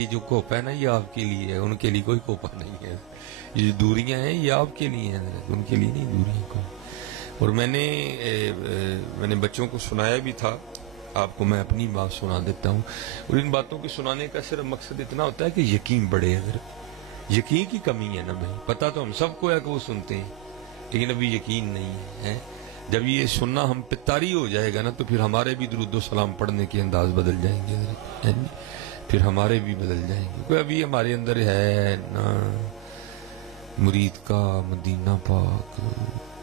یہ جو کوپا ہے نا یہ آپ کے لیے ہے، ان کے لیے کوئی کوپا نہیں ہے. یہ جو دوریاں ہیں یہ آپ کے لیے ہیں، ان کے لیے نہیں دوریاں کو. اور میں نے بچوں کو سنایا بھی تھا، آپ کو میں اپنی بات سنا دیتا ہوں. اور ان باتوں کے سنانے کا صرف مقصد اتنا ہوتا ہے کہ یقین بڑھے. اگر یقین کی کمی ہے نا بھائی، پتہ تو ہم سب کو ہے کہ وہ سنتے ہیں لیکن ابھی یقین نہیں ہے. جب یہ سننا ہم پہ طاری ہو جائے گا نا تو پھر ہمارے بھی درود و سلام پڑھنے کے انداز بدل جائیں گے، پھر ہمارے بھی بدل جائیں گے. کوئی ابھی ہمارے اندر ہے نا مرید کا مدینہ پاک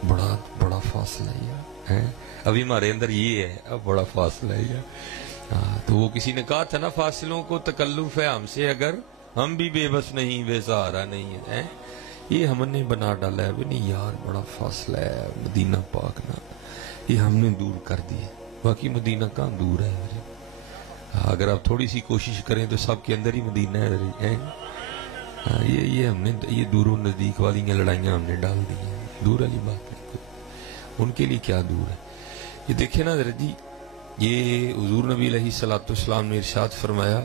بڑا بڑا فاصلہ ہے، ابھی ہمارے اندر یہ ہے، اب بڑا فاصلہ ہے. تو وہ کسی نے کہا تھا نا، فاصلوں کو تکلف ہے ہم سے اگر ہم بھی بے بس نہیں، بے سہارا نہیں ہے. یہ ہم نے بنا ڈالا ہے نہیں یار، بڑا فاصلہ ہے مدینہ پاک نا، یہ ہم نے دور کر دیا. باقی مدینہ کہاں دور ہے؟ اگر آپ تھوڑی سی کوشش کریں تو سب کے اندر ہی مدینہ ہے. یہ ہم نے یہ دور و نزدیک والی لڑائیاں ہم نے ڈال دی ہیں. دور والی بات ہے، ان کے لیے کیا دور ہے. یہ دیکھیں نا ذرا جی، یہ حضور نبی علیہ السلام نے ارشاد فرمایا،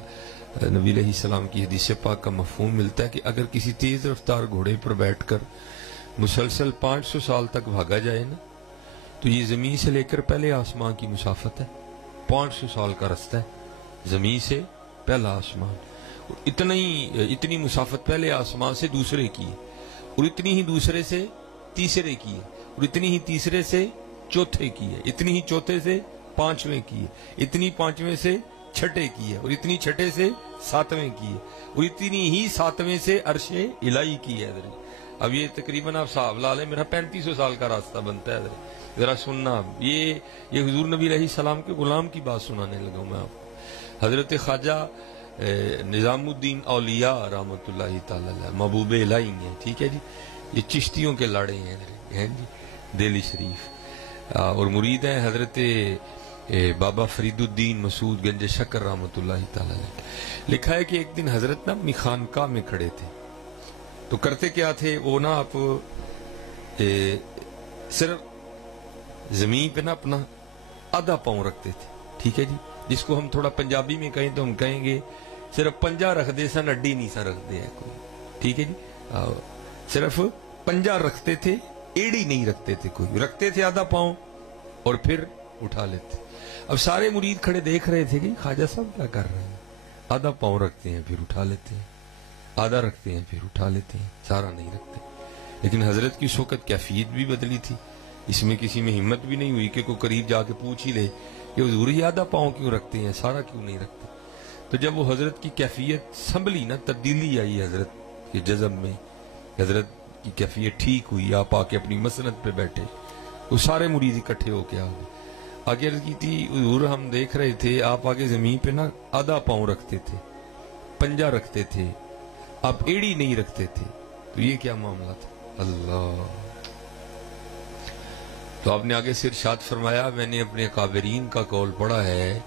نبی علیہ السلام کی حدیث پاک کا مفہوم ملتا ہے کہ اگر کسی تیز رفتار گھوڑے پر بیٹھ کر مسلسل 500 سال تک بھاگا جائے نا تو یہ زمین سے لے کر پہلے آسمان کی مسافت ہے. 500 سال کا رستہ ہے زمین سے پہلا آسمان. اتنی مسافت پہلے آسمان سے دوسرے کی ہے، اور اتنی ہی دوسرے سے تیسرے کی ہے، اور اتنی ہی تیسرے سے چوتھے کی ہے، اتنی ہی چوتھے سے پانچویں کی ہے، اتنی پانچویں سے چھٹے کی ہے، اور اتنی چھٹے سے ساتویں کی ہے، اور اتنی ہی ساتویں سے عرش الہی کی ہے. اب یہ تقریباً آپ صاحب لالے میرا 3500 سال کا راستہ بنتا ہے. ذرا سننا، یہ حضور نبی علیہ السلام کے غلام کی بات سنانے لگا میں آپ کو. حضرت خواجہ نظام الدین اولیاء رحمۃ اللہ تعالی علیہ محبوب الہی ہیں، ٹھیک ہے جی. یہ چشتیوں کے لاڑے ہیں جی، دہلی شریف، اور مرید ہیں حضرت بابا فرید الدین مسعود گنج شکر رحمۃ اللہ تعالی علیہ. لکھا ہے کہ ایک دن حضرت نا اپنی خانقاہ میں کھڑے تھے تو کرتے کیا تھے وہ نا، آپ صرف زمین پہ نا اپنا آدھا پاؤں رکھتے تھے، ٹھیک ہے جی. جس کو ہم تھوڑا پنجابی میں کہیں تو ہم کہیں گے صرف پنجا رکھ دے سن اڈی نہیں سا رکھ دے کوئی، ٹھیک ہے جی. صرف پنجا رکھتے تھے، ایڑی نہیں رکھتے تھے کوئی، رکھتے تھے آدھا پاؤں اور پھر اٹھا لیتے. اب سارے مرید کھڑے دیکھ رہے تھے کہ خواجہ صاحب کیا کر رہے ہیں، آدھا پاؤں رکھتے ہیں پھر اٹھا لیتے ہیں، آدھا رکھتے ہیں پھر اٹھا لیتے ہیں، سارا نہیں رکھتے. لیکن حضرت کی اس وقت کیفیت بھی بدلی تھی. اس میں کسی میں ہمت بھی نہیں ہوئی کہ کوئی قریب جا کے پوچھ ہی لے کہ حضور ہی آدھا پاؤں کیوں رکھتے ہیں، سارا کیوں نہیں رکھتے. تو جب وہ حضرت کی کیفیت سنبھلی نا، تبدیلی آئی حضرت کے جذب میں، حضرت کی کیفیت ٹھیک ہوئی، آپ آ کے اپنی مسند پہ بیٹھے، وہ سارے مرید اکٹھے ہو کے آگے عرض کی تھی حضور ہم دیکھ رہے تھے آپ آگے زمین پہ نا آدھا پاؤں رکھتے تھے، پنجا رکھتے تھے، آپ ایڑی نہیں رکھتے تھے، تو یہ کیا معاملہ تھا. اللہ. تو آپ نے آگے سے ارشاد فرمایا، میں نے اپنے اکابرین کا قول پڑھا ہے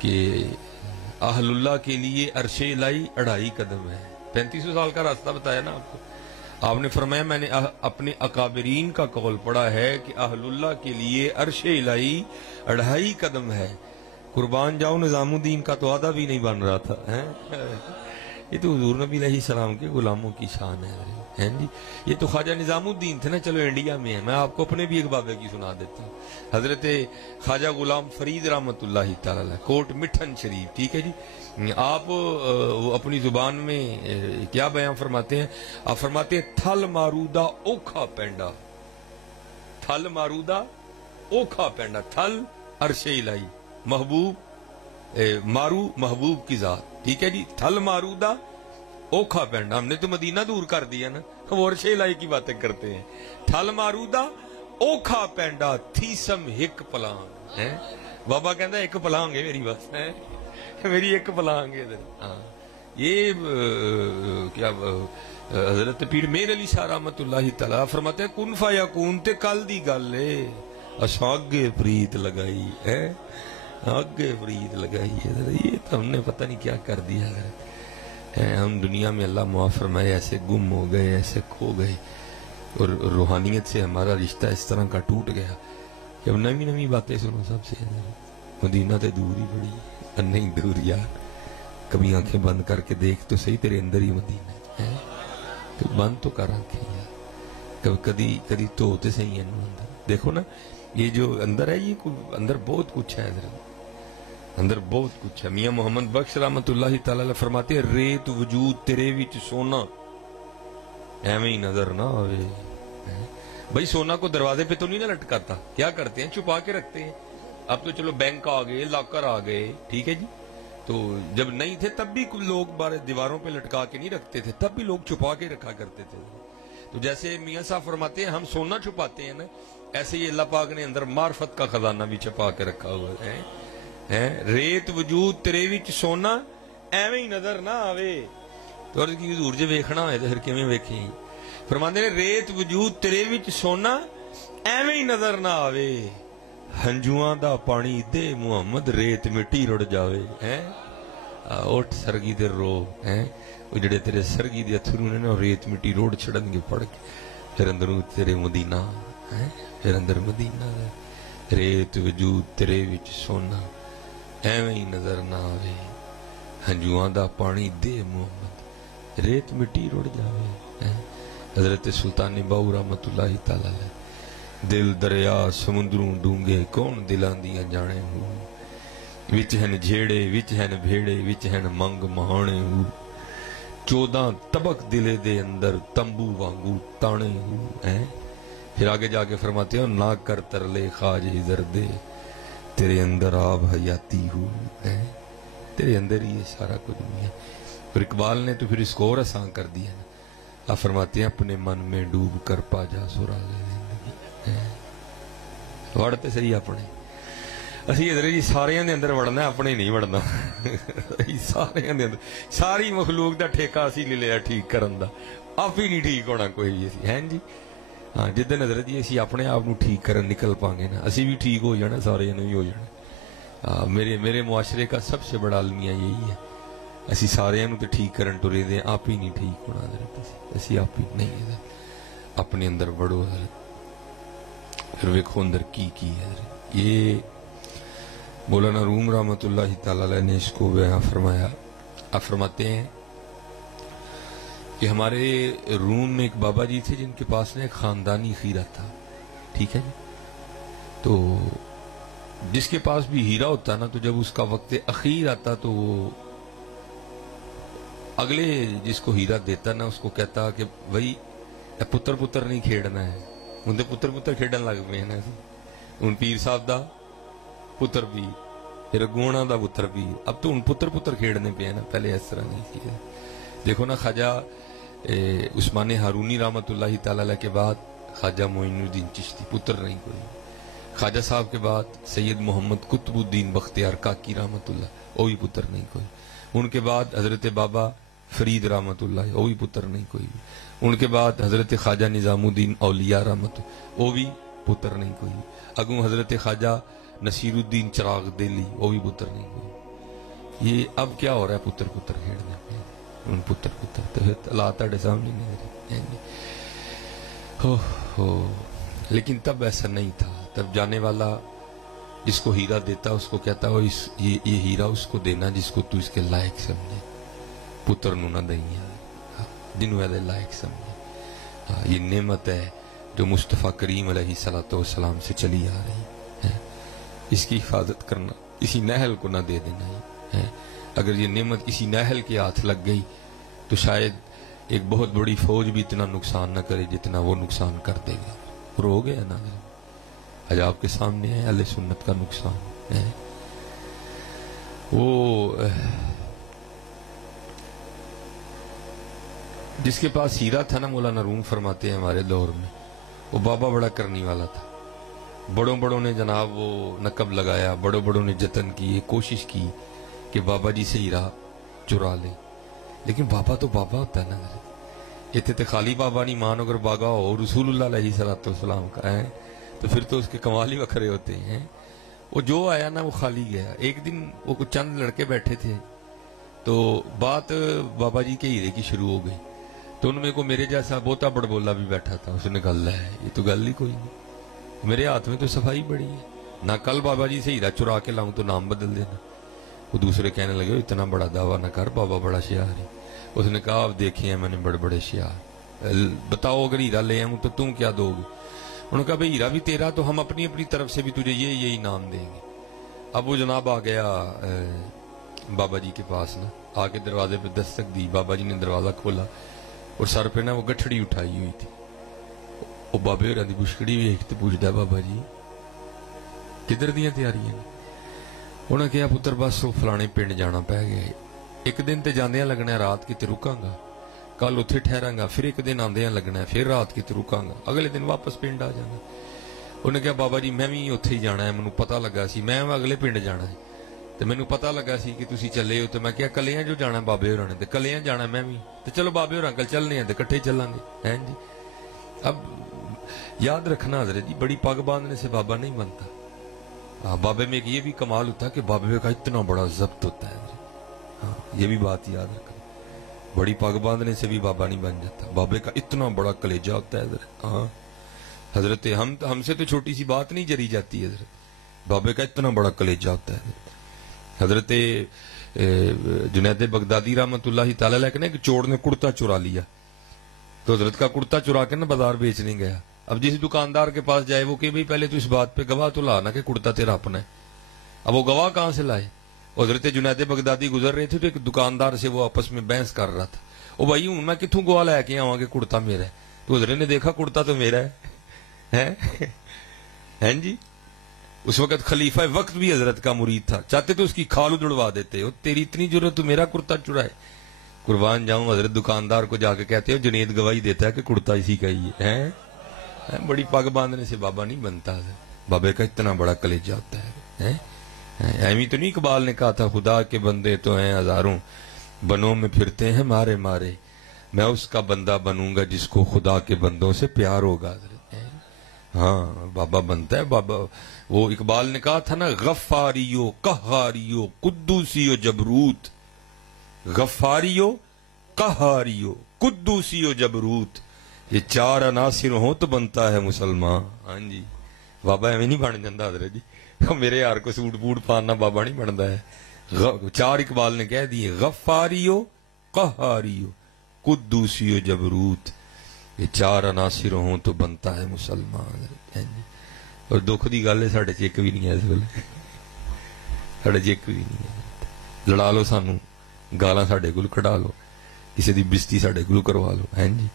کہ اہل اللہ کے لیے عرش الہی 2.5 قدم ہے. 3500 سال کا راستہ بتایا نا آپ کو. آپ نے فرمایا میں نے اپنے اکابرین کا قول پڑھا ہے کہ اہل اللہ کے لیے عرش الہی 2.5 قدم ہے. قربان جاؤ نظام الدین کا تو آدھا بھی نہیں بن رہا تھا. یہ تو حضور نبی علیہ السلام کے غلاموں کی شان ہے جی. یہ تو خواجہ نظام الدین تھے نا، چلو انڈیا میں ہے، میں آپ کو اپنے بھی ایک بابے کی سنا دیتا ہوں. حضرت خواجہ غلام فرید رحمۃ اللہ تعالی علیہ، کوٹ مٹھن شریف، ٹھیک ہے جی. آپ اپنی زبان میں کیا بیان فرماتے ہیں؟ آپ فرماتے ہیں تھل مارودہ اوکھا پینڈا، تھل مارودہ اوکھا پینڈا. تھل عرش الہی، محبوب مارو محبوب کی ذات، ٹھیک ہے جی. تھل مارودہ اوکھا پینڈا، ہم نے تو مدینہ دور کر دیا نا، وہ عرش الہی کی باتیں کرتے ہیں. تھل مارودہ اوکھا پینڈا تھیسم ہک پلانگ. بابا کہندا ایک پلانگ ہے میری بس، میری ایک پلانگ ہے. یہ کیا حضرت پیر میر علی شاہ رحمت اللہ تعالی فرماتے ہیں کن فیکون تے کل دی گل ہے، اساں اگے پریت لگائی ہے، آگے پریت لگائی ہے. یہ تو ہم نے پتہ نہیں کیا کر دیا ہے. ہم دنیا میں اللہ معاف فرمائے ایسے گم ہو گئے، ایسے کھو گئے، اور روحانیت سے ہمارا رشتہ اس طرح کا ٹوٹ گیا کہ اب نئی باتیں سنو سب سے. مدینہ تے دور ہی بڑی نہیں دور یار، کبھی آنکھیں بند کر کے دیکھ تو صحیح تیرے اندر ہی مدینہ ہے. بند تو کر آنکھیں یار, کدی کدی تو ہوتے صحیح ہے اندر. دیکھو نا یہ جو اندر ہے, یہ اندر بہت کچھ ہے, اندر بہت کچھ ہے. میاں محمد بخش رحمت اللہ تعالی علیہ فرماتے ہیں ریت وجود تیرے وچ سونا ایویں ہی نظر نہ آوے. بھائی سونا کو دروازے پہ تو نہیں نہ لٹکاتا, کیا کرتے ہیں چھپا کے رکھتے ہیں. اب تو چلو بینک آ گئے, لاکر آ گئے, ٹھیک ہے جی. تو جب نہیں تھے تب بھی لوگ بارے دیواروں پہ لٹکا کے نہیں رکھتے تھے, تب بھی لوگ چھپا کے رکھا کرتے تھے. تو جیسے میاں صاحب فرماتے ہیں ہم سونا چھپاتے ہیں نا, ایسے ہی اللہ پاک نے اندر معرفت کا خزانہ بھی چھپا کے رکھا ہوا ہے. ریت وجود تیرے وچ سونا ایویں ہی نظر نہ آوے. تو عرض کی حضور جے ویکھنا ہے تو پھر کیویں ویکھیں. فرماندے نے ریت وجود تیرے وچ سونا ایویں ہی نظر نہ آوے, ہنجواں دا پانی دے محمد ریت مٹی رڑ جاوے. اٹھ سرگی دے رو, وہ جڑے تیرے سرگی دے اتھرو نے نا ریت مٹی روڑ چھڑن گے پڑ کے, پھر اندروں تیرے مدینہ, پھر اندر مدینہ. ریت وجود تیرے وچ سونا ایویں ہی نظر نہ آوے, ہنجواں دا پانی دے محمد ریت مٹی رڑ جاوے. حضرت سلطان باؤ رحمت اللہ تعالی علیہ, دل دریا سمندروں ڈونگے کون دلاں دیاں جانے ہو, وچ ہن جھیڑے وچ ہن بھیڑے وچ ہن منگ مہانے ہو, 14 طبق دلے دے اندر تمبو وانگو تانے ہو. پھر آگے جا کے فرماتے ہو نہ کر ترلے خواج ہزر دے, تیرے اندر آب حیاتی ہو, تیرے اندر ہی یہ سارا کچھ نہیں ہے. اور اقبال نے تو پھر اس کو اور آسان کر دیا نا, آپ فرماتے ہیں اپنے من میں ڈوب کر پا جا سراغ زندگی. وڑتے صحیح اپنے, اسی حضرت جی سارے دے اندر وڑنا ہے, اپنے نہیں وڑنا. سارے دے اندر ساری مخلوق دا ٹھیکہ اسی لے لیا ٹھیک کرن دا, آپ ہی نہیں ٹھیک ہونا کوئی بھی ہے جی. ہاں جدن حضرت جی اسی اپنے آپ ٹھیک کرن نکل پائیں گے نا, اسی بھی ٹھیک ہو جانا, سارے نے بھی ہو جانا. میرے معاشرے کا سب سے بڑا المیہ یہی ہے, اسی سارے تو ٹھیک کرن ٹرے دیں, آپ ہی نہیں ٹھیک ہونا حضرت, اسی آپ ہی نہیں حضرت. اپنے اندر بڑھو حضرت, پھر ویکھو اندر کی ہے حضرت. یہ مولانا روم رحمت اللہ تعالی علیہ نے اس کو بیان فرمایا. آپ فرماتے ہیں کہ ہمارے روم میں ایک بابا جی تھے جن کے پاس میں ایک خاندانی خیرہ تھا, ٹھیک ہے جی. تو جس کے پاس بھی ہیرا ہوتا نا, تو جب اس کا وقت اخیر آتا تو وہ اگلے جس کو ہیرا دیتا نا اس کو کہتا کہ بھائی پتر نہیں کھیڑنا ہے, ان دے پتر کھیڑن لگ پے نا, ان پیر صاحب دا پتر بھی, پھر گونا دا پتر بھی, اب تو ان پتر کھیڑنے پہ نا, پہلے اس طرح نہیں تھی. دیکھو نا خواجہ عثمان ہارونی رحمت اللہ تعالی علیہ کے بعد خواجہ معین الدین چشتی, پتر نہیں کوئی. خواجہ صاحب کے بعد سید محمد قطب الدین بختیار کاکی رحمت اللہ, وہ بھی پتر نہیں کوئی. ان کے بعد حضرت بابا فرید رحمت اللہ, وہ بھی پتر نہیں کوئی. ان کے بعد حضرت خواجہ نظام الدین اولیاء رحمت, وہ بھی پتر نہیں کوئی. اگوں حضرت خواجہ نصیر الدین چراغ دہلی, وہ بھی پتر نہیں کوئی. یہ اب کیا ہو رہا ہے, پتر کھیڑنے پہ ان پتر تو اللہ تاڑے سامنے نہیں ہو. لیکن تب ایسا نہیں تھا. تب جانے والا جس کو ہیرا دیتا اس کو کہتا ہو یہ ہیرا اس کو دینا جس کو تو اس کے لائق سمجھے, پتر نو نہ دیں, جنہوں ہے لائق سمجھے. یہ نعمت ہے جو مصطفیٰ کریم علیہ السلام سے چلی آ رہی ہے, اس کی حفاظت کرنا, اسی نہل کو نہ دے دینا ہے. اگر یہ نعمت کسی نہل کے ہاتھ لگ گئی تو شاید ایک بہت بڑی فوج بھی اتنا نقصان نہ کرے جتنا وہ نقصان کر دے گا. اور ہو گیا نا, آج آپ کے سامنے ہے اہل سنت کا نقصان ہے. وہ جس کے پاس ہیرا تھا نا, مولانا روم فرماتے ہیں ہمارے دور میں وہ بابا بڑا کرنے والا تھا. بڑوں نے جناب وہ نقب لگایا, بڑوں نے جتن کی, کوشش کی کہ بابا جی سے ہیرا چرا لے. لیکن بابا تو بابا ہوتا ہے نا, اتنے تو خالی بابا نہیں مان, اگر باغا ہو رسول اللہ علیہ السلام کا ہے تو پھر تو اس کے کمال ہی وکھرے ہوتے ہیں. وہ جو آیا نا وہ خالی گیا. ایک دن وہ کچھ چند لڑکے بیٹھے تھے تو بات بابا جی کے ہیرے کی شروع ہو گئی. تو ان میں کو میرے جیسا بوتا بڑ بولا بھی بیٹھا تھا. اس نے گل ہے, یہ تو گل ہی کوئی نہیں, میرے ہاتھ میں تو صفائی بڑی ہے, نہ کل بابا جی سے ہیرا چرا کے لاؤں تو نام بدل دینا, وہ دوسرے کہنے لگے اتنا بڑا دعویٰ نہ کر، بابا بڑا شیار ہے۔ اس نے کہا آپ دیکھے ہیں میں نے بڑے بڑے شیار، بتاؤ اگر ہیرا لے آؤں تو تم کیا دو گے؟ انہوں نے کہا بھئی ہیرا بھی تیرا تو ہم اپنی اپنی طرف سے بھی تجھے یہ انعام دیں گے۔ اب وہ جناب آ گیا بابا جی کے پاس نا، آ کے دروازے پہ دستک دی، بابا جی نے دروازہ کھولا اور سر پہ نا وہ گٹھڑی اٹھائی ہوئی تھی۔ وہ بابے ہوراں دی بشکڑی بھی ایک تو پوچھتا بابا جی کدھر دیاں تیاریاں نے؟ انہوں نے کہا پتر بس وہ فلانے پنڈ جانا پہ گیا، ایک دن تے جاندیاں لگنا رات کتے رکاں گا، کل اتھے ٹھہراں گا، پھر ایک دن آندیاں لگنا پھر رات کتے رکاں گا، اگلے دن واپس پنڈ آ جانا۔ انہوں نے کہا بابا جی میں بھی اتھے ہی جانا ہے، مینوں پتہ لگا سی میں اگلے پنڈ جانا ہے تو مینوں پتہ لگا سی کہ تسی چلے ہو، تو میں کہا کلیاں جو جانا بابے ہوراں نے تے کلیاں جانا میں بھی، تو چلو بابے ہوراں کل چلنے ہیں تے کٹھے چلیں گے ہیں جی۔ اب یاد رکھنا حضرت جی بڑی پگ باندھنے سے بابا نہیں بنتا۔ بابے میں ایک یہ بھی کمال ہوتا ہے کہ بابے کا اتنا بڑا ضبط ہوتا ہے، ہاں یہ بھی بات یاد رکھنا، بڑی پگ باندھنے سے بھی بابا نہیں بن جاتا، بابے کا اتنا بڑا کلیجہ ہوتا ہے حضرت۔ ہاں حضرت ہم سے تو چھوٹی سی بات نہیں جری جاتی ہے حضرت، بابے کا اتنا بڑا کلیجہ ہوتا ہے حضرت۔ جنید بغدادی رحمت اللہ تعالی علیہ نے ایک چور نے کرتا چرا لیا، تو حضرت کا کرتا چرا کے نا بازار بیچنے گیا۔ اب جس دکاندار کے پاس جائے وہ کہ بھئی پہلے تو اس بات پہ گواہ تو لا نا کہ کرتا تیرا اپنا ہے۔ اب وہ گواہ کہاں سے لائے؟ حضرت جنید بغدادی گزر رہے تھے تو ایک دکاندار سے وہ آپس میں بحث کر رہا تھا، او بھائی ہوں میں کتوں گواہ لے کے آواں کہ کرتا میرا ہے؟ تو حضرت نے دیکھا کرتا تو میرا ہے ہیں جی۔ اس وقت خلیفہ وقت بھی حضرت کا مرید تھا، چاہتے تو اس کی کھال ادڑوا دیتے، او تیری اتنی ضرورت تو میرا کرتا چرائے؟ قربان جاؤں حضرت دکاندار کو جا کے کہتے ہو جنید گواہی دیتا ہے کہ کرتا اسی کا ہی ہے۔ بڑی پگ باندھنے سے بابا نہیں بنتا، بابے کا اتنا بڑا کلیجہ ہوتا ہے۔ ایمی تو نہیں اقبال نے کہا تھا خدا کے بندے تو ہیں ہزاروں، بنوں میں پھرتے ہیں مارے مارے، میں اس کا بندہ بنوں گا جس کو خدا کے بندوں سے پیار ہوگا۔ ہاں بابا بنتا ہے بابا۔ وہ اقبال نے کہا تھا نا غفاریو قہاریو قدوسیو جبروت، غفاریو قہاریو قدوسیو جبروت، یہ چار عناصر ہوں تو بنتا ہے مسلمان۔ ہاں جی بابا ایویں نہیں بن جاتا حضرت جی، میرے یار کو سوٹ بوٹ پاننا بابا نہیں بنتا ہے۔ چار اقبال نے کہہ دیے غفاریو قہاریو قدوسیو جبروت، یہ چار عناصر ہوں تو بنتا ہے مسلمان۔ اور دکھ دی گل ہے ساڈے چ ایک بھی نہیں ہے اس ویلے، ساڈے چ ایک بھی نہیں ہے۔ لڑا لو سانو، گالاں ساڈے کول کڈا لو، کسی دی بستی ساڈے کول کروا لو، ہیں جی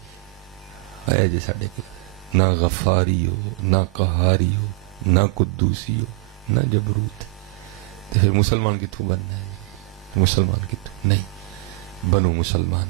آیا جی ساڈے کول نہ غفاری ہو، نہ قہاری ہو، نہ قدوسی ہو، نہ جبروت، تو پھر مسلمان کتوں بننا ہے؟ مسلمان کتوں نہیں بنو مسلمان۔